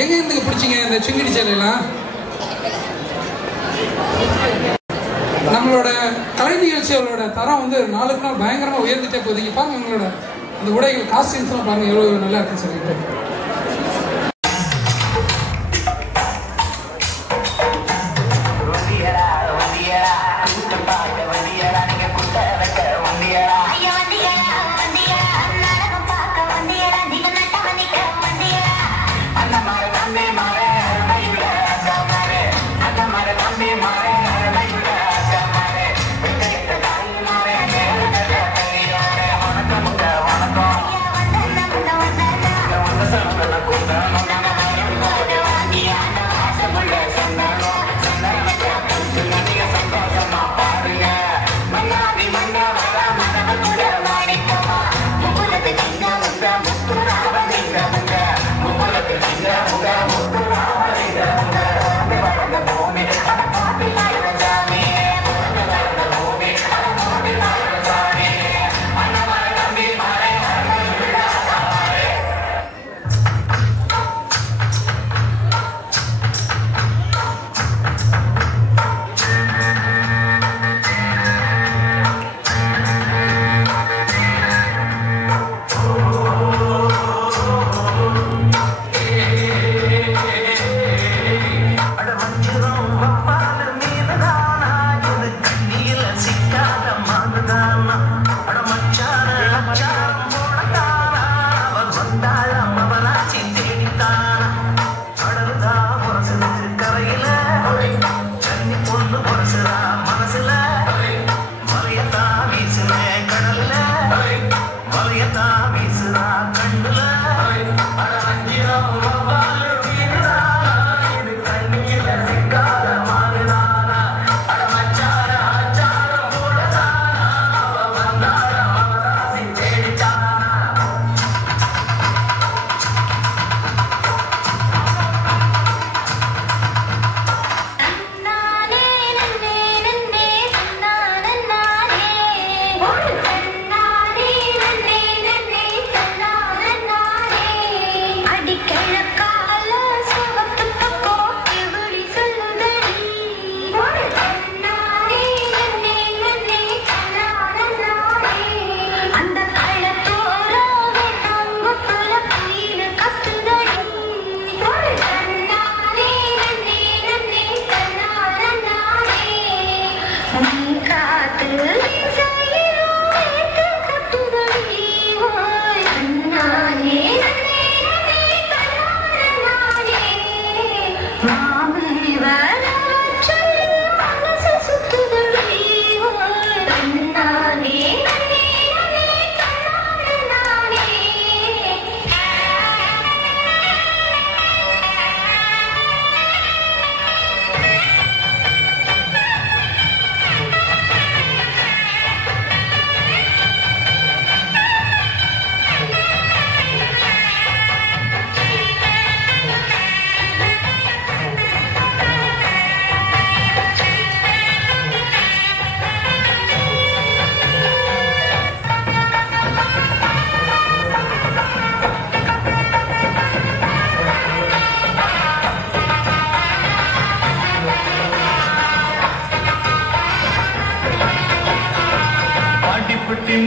எங்க இருந்து பிடிச்சிங்க இந்த சிங்கிடி சேலையெல்லாம்? நம்மளோட கலை நிகழ்ச்சிகளோட தரம் வந்து நாளுக்கு நாள் பயங்கரமாக உயர்ந்துட்டே போகுது. இங்கே பாருங்க உங்களோட அந்த உடைகள் காஸ்டியூம்ஸ்லாம் பாருங்க எவ்வளோ நல்லா இருக்குன்னு சொல்லிட்டு.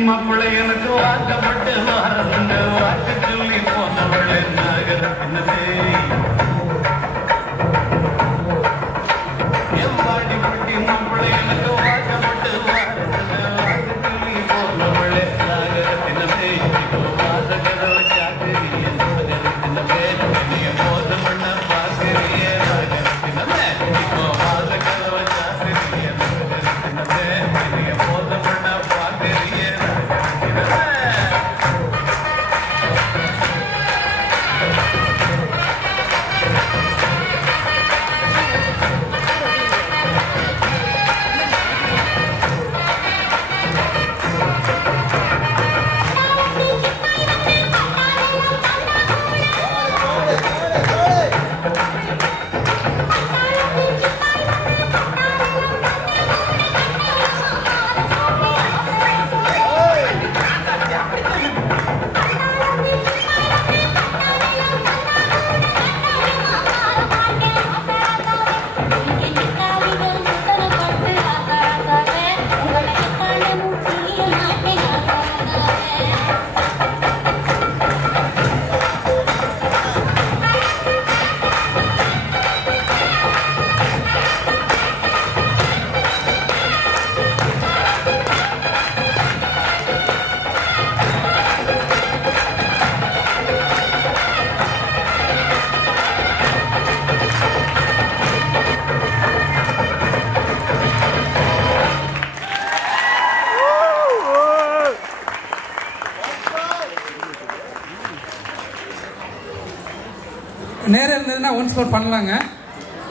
மாப்பிள்ளை எனக்கு வாக்கப்பட்டு வாரத்துங்க வாக்கு சொல்லி போனவள் நகரத்தினதே எம்பாடி பட்டி மாப்பிள்ளை எனக்கு வாக்கப்பட்டு வாரத்துங்க வாக்கு சொல்லி போனவள் நகரத்தினதே வாசகரவை சாத்திரிய நகரத்தினதே நீ போது பண்ண பாசிரிய நகரத்தினதே இப்போ வாசகரவை சாத்திரிய நகரத்தினதே நீ போது பண்ண பாசிரிய நேரம் இருந்ததுன்னா ஒன்ஸ் மோர் பண்ணலாங்க.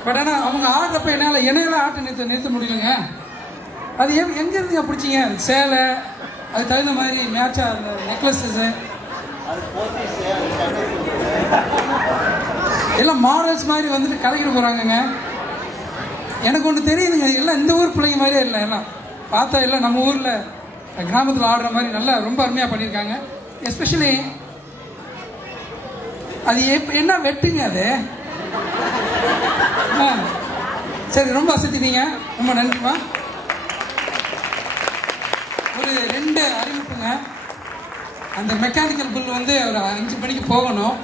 பட் ஆனால் அவங்க ஆடுறப்ப என்னால் ஆட்டை நிறுத்த முடியலங்க. அது எங்கேருந்து பிடிச்சிங்க? சேலை, அதுக்கு தகுந்த மாதிரி மேட்சாக அந்த நெக்லஸஸு எல்லாம் மாடல்ஸ் மாதிரி வந்துட்டு கலக்கிட்டு போகிறாங்கங்க. எனக்கு ஒன்று தெரியுதுங்க, எல்லாம் இந்த ஊர் பிள்ளைங்க மாதிரியே இல்லை. எல்லாம் பார்த்தா எல்லாம் நம்ம ஊரில் கிராமத்தில் ஆடுற மாதிரி நல்லா ரொம்ப அருமையாக பண்ணியிருக்காங்க. எஸ்பெஷலி அது என்ன வெட்டுங்க அது. சரி, ரொம்ப அசத்திட்டீங்க, ரொம்ப நன்றிமா. ஒரு 2 அறிவிப்புங்க. அந்த மெக்கானிக்கல் பில் வந்து ஒரு 5 மணிக்கு போகணும்.